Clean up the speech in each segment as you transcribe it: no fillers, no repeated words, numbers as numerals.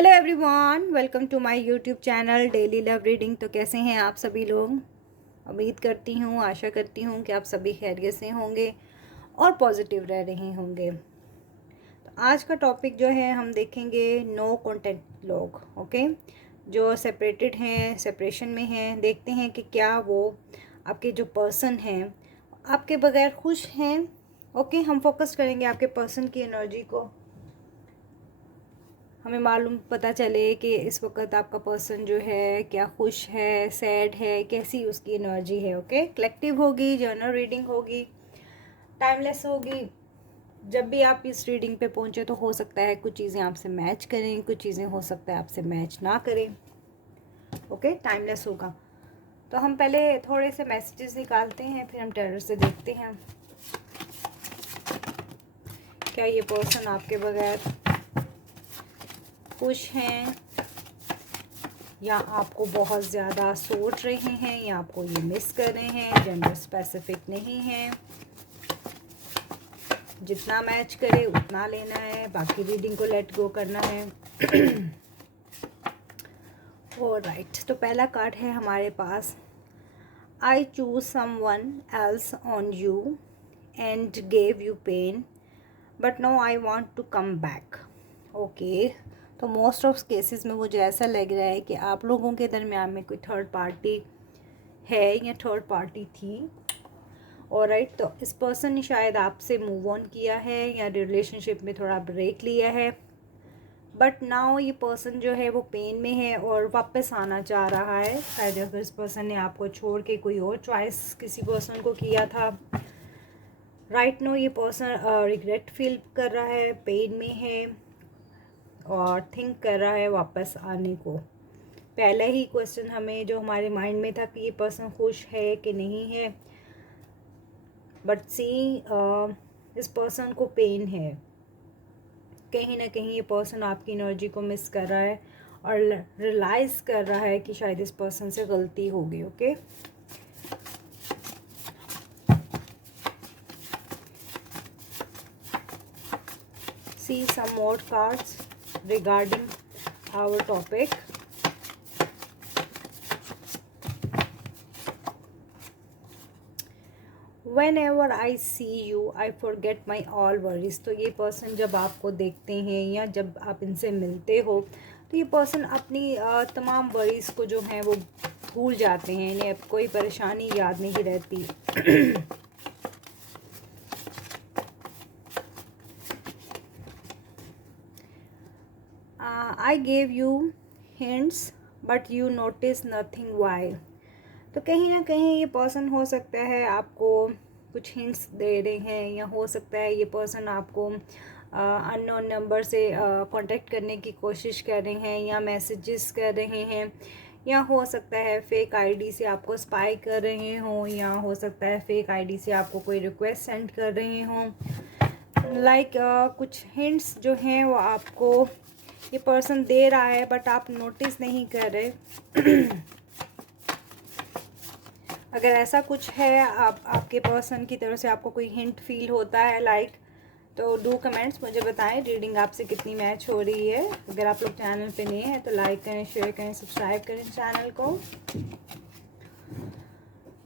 Hello everyone, welcome to my YouTube channel daily love reading. तो कैसे हैं आप सभी लोग? उम्मीद करती हूँ, आशा करती हूँ कि आप सभी खैरियत से होंगे और पॉजिटिव रह रहे होंगे। तो आज का टॉपिक जो है हम देखेंगे नो कॉन्टेक्ट लोग। ओके, जो सेपरेटेड हैं, सेपरेशन में हैं, देखते हैं कि क्या वो आपके जो पर्सन हैं आपके बगैर खुश हैं। ओके, हम फोकस करेंगे आपके पर्सन की एनर्जी को। हमें मालूम पता चले कि इस वक्त आपका पर्सन जो है क्या खुश है, सैड है, कैसी उसकी एनर्जी है। ओके, कलेक्टिव होगी, जर्नल रीडिंग होगी, टाइमलेस होगी। जब भी आप इस रीडिंग पे पहुंचे तो हो सकता है कुछ चीज़ें आपसे मैच करें, कुछ चीज़ें हो सकता है आपसे मैच ना करें। ओके, टाइमलेस होगा। तो हम पहले थोड़े से मैसेजेस निकालते हैं, फिर हम टेरर से देखते हैं क्या ये पर्सन आपके बगैर खुश हैं या आपको बहुत ज़्यादा सोच रहे हैं या आपको ये मिस कर रहे हैं। जेंडर स्पेसिफिक नहीं है, जितना मैच करे उतना लेना है, बाकी रीडिंग को लेट गो करना है। ऑलराइट, तो पहला कार्ड है हमारे पास, I choose someone else on you and gave you pain but no I want to come back. Okay, तो मोस्ट ऑफ केसेस में मुझे ऐसा लग रहा है कि आप लोगों के दरमियान में कोई थर्ड पार्टी है या थर्ड पार्टी थी। ऑलराइट, तो इस पर्सन ने शायद आपसे मूव ऑन किया है या रिलेशनशिप में थोड़ा ब्रेक लिया है, बट नाउ ये पर्सन जो है वो पेन में है और वापस आना चाह रहा है। शायद अगर इस पर्सन ने आपको छोड़ के कोई और चॉइस किसी पर्सन को किया था, राइट नो ये पर्सन रिग्रेट फील कर रहा है, पेन में है और थिंक कर रहा है वापस आने को। पहले ही क्वेश्चन हमें जो हमारे माइंड में था कि ये पर्सन खुश है कि नहीं है, बट सी इस पर्सन को पेन है। कहीं ना कहीं ये पर्सन आपकी एनर्जी को मिस कर रहा है और रियलाइज़ कर रहा है कि शायद इस पर्सन से गलती होगी। Okay, see some more cards regarding our topic. Whenever I see you, I forget my all worries. तो ये पर्सन जब आपको देखते हैं या जब आप इनसे मिलते हो तो ये पर्सन अपनी तमाम वरीज को जो है वो भूल जाते हैं, इन्हें अब कोई परेशानी याद नहीं रहती। I gave you hints but you notice nothing why. तो कहीं ना कहीं ये पर्सन हो सकता है आपको कुछ हिंट्स दे रहे हैं, या हो सकता है ये पर्सन आपको अननोन नंबर से कांटेक्ट करने की कोशिश कर रहे हैं या मैसेजेस कर रहे हैं, या हो सकता है फेक आईडी से आपको स्पाई कर रहे हों, या हो सकता है फेक आईडी से आपको कोई रिक्वेस्ट सेंड कर रहे हों। लाइक कुछ हिंट्स जो हैं वो आपको ये पर्सन दे रहा है बट आप नोटिस नहीं कर रहे। अगर ऐसा कुछ है, आपके पर्सन की तरफ से आपको कोई हिंट फील होता है लाइक, तो डू कमेंट्स मुझे बताएं रीडिंग आपसे कितनी मैच हो रही है। अगर आप लोग चैनल पे नए हैं तो लाइक करें, शेयर करें, सब्सक्राइब करें चैनल को।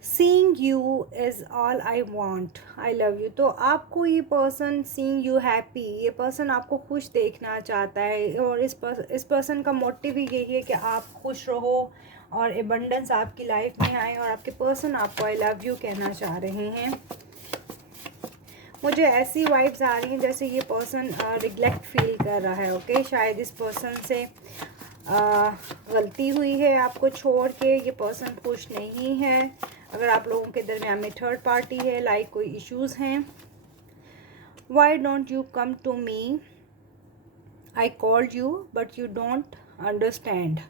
Seeing you is all I want, I love you. तो आपको ये पर्सन सीइंग यू हैप्पी, ये पर्सन आपको खुश देखना चाहता है और इस पर्सन का मोटिव ही यही है कि आप खुश रहो और एबंडेंस आपकी लाइफ में आए, और आपके पर्सन आपको आई लव यू कहना चाह रहे हैं। मुझे ऐसी वाइब्स आ रही हैं जैसे ये पर्सन रिग्रेट फील कर रहा है। ओके, शायद इस पर्सन से गलती हुई है आपको छोड़ के, ये पर्सन खुश नहीं है। अगर आप लोगों के दरमियान में थर्ड पार्टी है, लाइक कोई इश्यूज़ हैं। Why don't you come to me, I called you but you don't understand.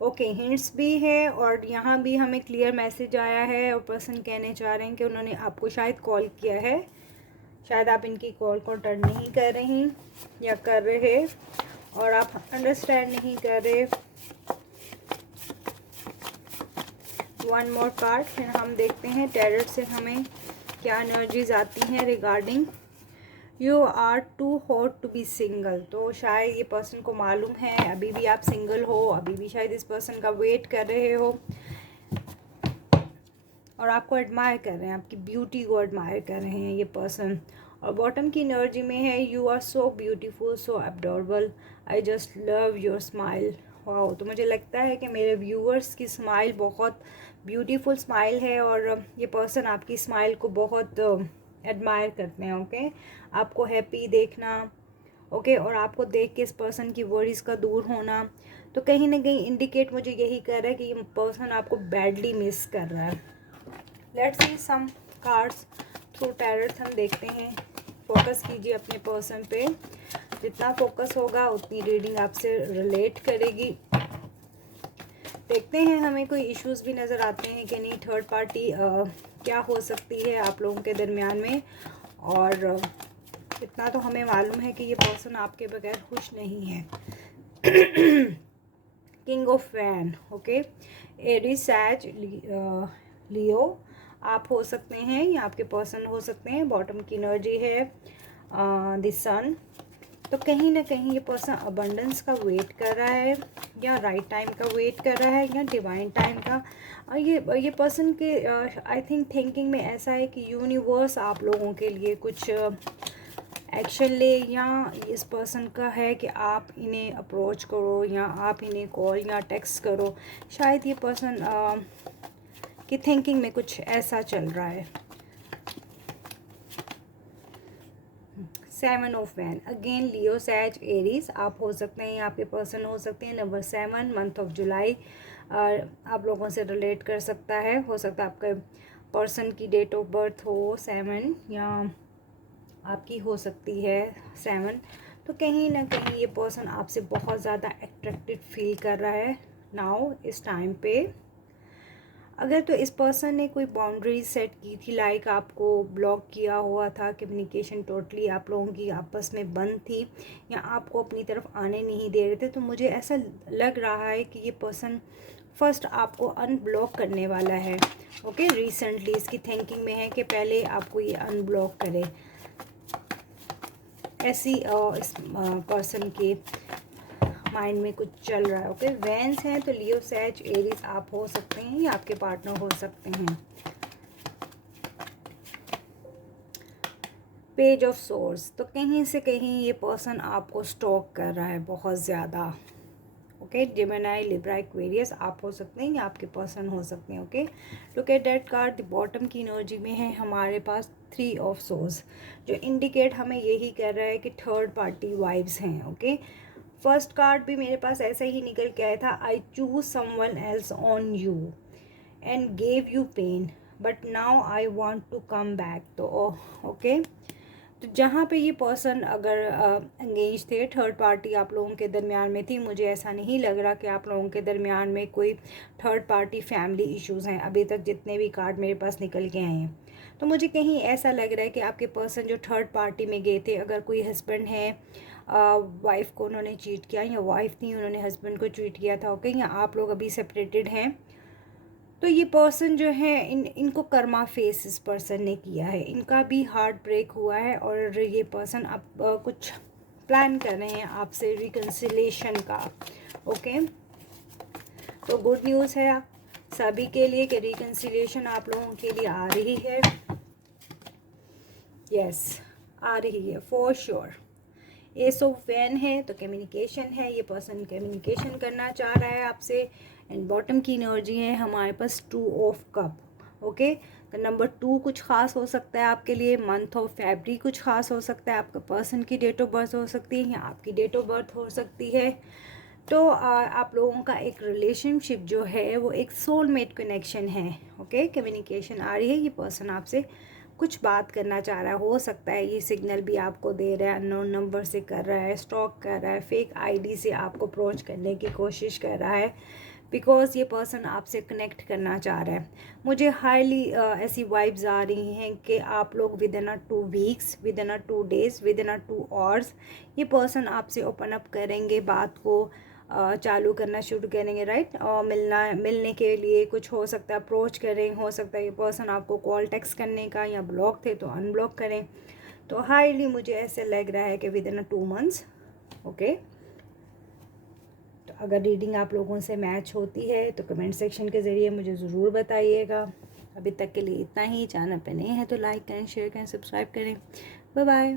Okay, hints भी है और यहाँ भी हमें क्लियर मैसेज आया है और पर्सन कहने चाह रहे हैं कि उन्होंने आपको शायद कॉल किया है, शायद आप इनकी कॉल को अटेंड नहीं कर रही या कर रहे और आप अंडरस्टैंड नहीं कर रहे। वन मोर कार्ड, फिर हम देखते हैं टैरट से हमें क्या एनर्जीज आती हैं regarding you are too hot to be single. तो शायद ये पर्सन को मालूम है अभी भी आप सिंगल हो, अभी भी शायद इस पर्सन का वेट कर रहे हो और आपको एडमायर कर रहे हैं, आपकी ब्यूटी को एडमायर कर रहे हैं ये पर्सन। और बॉटम की एनर्जी में है you are so beautiful, so adorable, I just love your smile. Wow, तो मुझे लगता है कि मेरे व्यूअर्स की स्माइल बहुत ब्यूटीफुल स्माइल है और ये पर्सन आपकी स्माइल को बहुत एडमायर करते हैं। ओके, आपको हैप्पी देखना, ओके, और आपको देख के इस पर्सन की वरीज़ का दूर होना, तो कहीं ना कहीं इंडिकेट मुझे यही कर रहा है कि ये पर्सन आपको बैडली मिस कर रहा है। Let's see some cards through tarot. हम देखते हैं, फोकस कीजिए अपने पर्सन पे, जितना फोकस होगा उतनी रीडिंग आपसे रिलेट करेगी। देखते हैं हमें कोई इश्यूज भी नज़र आते हैं कि नहीं, थर्ड पार्टी क्या हो सकती है आप लोगों के दरमियान में। और इतना तो हमें मालूम है कि ये पर्सन आपके बगैर खुश नहीं है। किंग ऑफ वैन, ओके, एरीज, सैज, लियो आप हो सकते हैं या आपके पर्सन हो सकते हैं। बॉटम की एनर्जी है द सन। तो कहीं ना कहीं ये पर्सन अबंडेंस का वेट कर रहा है या राइट टाइम का वेट कर रहा है या डिवाइन टाइम का। ये पर्सन के आई थिंकिंग में ऐसा है कि यूनिवर्स आप लोगों के लिए कुछ एक्शन ले, या इस पर्सन का है कि आप इन्हें अप्रोच करो या आप इन्हें कॉल या टेक्स्ट करो। शायद ये पर्सन की थिंकिंग में कुछ ऐसा चल रहा है। सेवन ऑफ वैन, अगेन लियो, सैज, एरीज आप हो सकते हैं, आपके पर्सन हो सकते हैं। नंबर 7, मंथ ऑफ जुलाई आप लोगों से रिलेट कर सकता है। हो सकता है आपके पर्सन की डेट ऑफ बर्थ हो 7 या आपकी हो सकती है 7। तो कहीं ना कहीं ये पर्सन आपसे बहुत ज़्यादा अट्रैक्टेड फील कर रहा है नाउ, इस टाइम पे। अगर तो इस पर्सन ने कोई बाउंड्रीज सेट की थी, लाइक आपको ब्लॉक किया हुआ था, कम्युनिकेशन टोटली आप लोगों की आपस में बंद थी, या आपको अपनी तरफ आने नहीं दे रहे थे, तो मुझे ऐसा लग रहा है कि ये पर्सन फर्स्ट आपको अनब्लॉक करने वाला है। ओके, रिसेंटली इसकी थिंकिंग में है कि पहले आपको ये अनब्लॉक करे। ऐसी इस पर्सन के माइंड में कुछ चल रहा है। ओके, वैंस हैं तो लियो, सैज, एरीज आप हो सकते हैं या आपके पार्टनर हो सकते हैं। पेज ऑफ सोर्स, तो कहीं से कहीं ये पर्सन आपको स्टॉक कर रहा है बहुत ज़्यादा। ओके, जेमिनी, लिब्रा, एक्वेरियस आप हो सकते हैं या आपके पर्सन हो सकते हैं। Okay, look at that card, the bottom की एनर्जी में है हमारे पास 3 ऑफ सोर्स, जो इंडिकेट हमें यही कर रहा है कि थर्ड पार्टी वाइब्स हैं। ओके, फर्स्ट कार्ड भी मेरे पास ऐसा ही निकल के आया था, I choose someone else on you and gave you pain but now I want to come back. तो ओके, तो जहाँ पे ये पर्सन अगर एंगेज थे, थर्ड पार्टी आप लोगों के दरमियान में थी, मुझे ऐसा नहीं लग रहा कि आप लोगों के दरमियान में कोई थर्ड पार्टी फैमिली इश्यूज़ हैं अभी तक जितने भी कार्ड मेरे पास निकल के आए हैं। तो मुझे कहीं ऐसा लग रहा है कि आपके पर्सन जो थर्ड पार्टी में गए थे, अगर कोई हस्बैंड है, वाइफ को उन्होंने चीट किया, या वाइफ थी उन्होंने हस्बैंड को चीट किया था, ओके, या आप लोग अभी सेपरेटेड हैं, तो ये पर्सन जो है इनको कर्मा फेस इस पर्सन ने किया है, इनका भी हार्ट ब्रेक हुआ है और ये पर्सन अब कुछ प्लान कर रहे हैं आपसे रिकन्सिलेशन का। ओके, तो गुड न्यूज़ है सभी के लिए कि रिकन्सिलेशन आप लोगों के लिए आ रही है। यस, आ रही है फॉर श्योर। एस ऑफ वैन है तो कम्युनिकेशन है, ये पर्सन कम्युनिकेशन करना चाह रहा है आपसे। एंड बॉटम की एनर्जी है हमारे पास 2 ऑफ कप। ओके, तो नंबर 2 कुछ ख़ास हो सकता है आपके लिए, मंथ ऑफ फैब्री कुछ ख़ास हो सकता है, आपका पर्सन की डेट ऑफ बर्थ हो सकती है या आपकी डेट ऑफ बर्थ हो सकती है। तो आप लोगों का एक रिलेशनशिप जो है वो एक सोलमेट कनेक्शन है। ओके, कम्युनिकेशन आ रही है, ये पर्सन आपसे कुछ बात करना चाह रहा है। हो सकता है ये सिग्नल भी आपको दे रहा है, अननोन नंबर से कर रहा है, स्टॉक कर रहा है, फेक आईडी से आपको अप्रोच करने की कोशिश कर रहा है, बिकॉज़ ये पर्सन आपसे कनेक्ट करना चाह रहा है। मुझे हाईली ऐसी वाइब्स आ रही हैं कि आप लोग with in 2 weeks, with in 2 days, with in 2 hours ये पर्सन आपसे ओपन अप करेंगे, बात को चालू करना शुरू करेंगे, राइट। और मिलने के लिए कुछ हो सकता है अप्रोच करें, हो सकता है ये पर्सन आपको कॉल टेक्स्ट करने का, या ब्लॉक थे तो अनब्लॉक करें। तो हाईली मुझे ऐसे लग रहा है कि विद इन 2 मंथ्स। ओके, तो अगर रीडिंग आप लोगों से मैच होती है तो कमेंट सेक्शन के ज़रिए मुझे ज़रूर बताइएगा। अभी तक के लिए इतना ही। चैनल पे नए हैं तो लाइक करें, शेयर करें, सब्सक्राइब करें। Bye bye.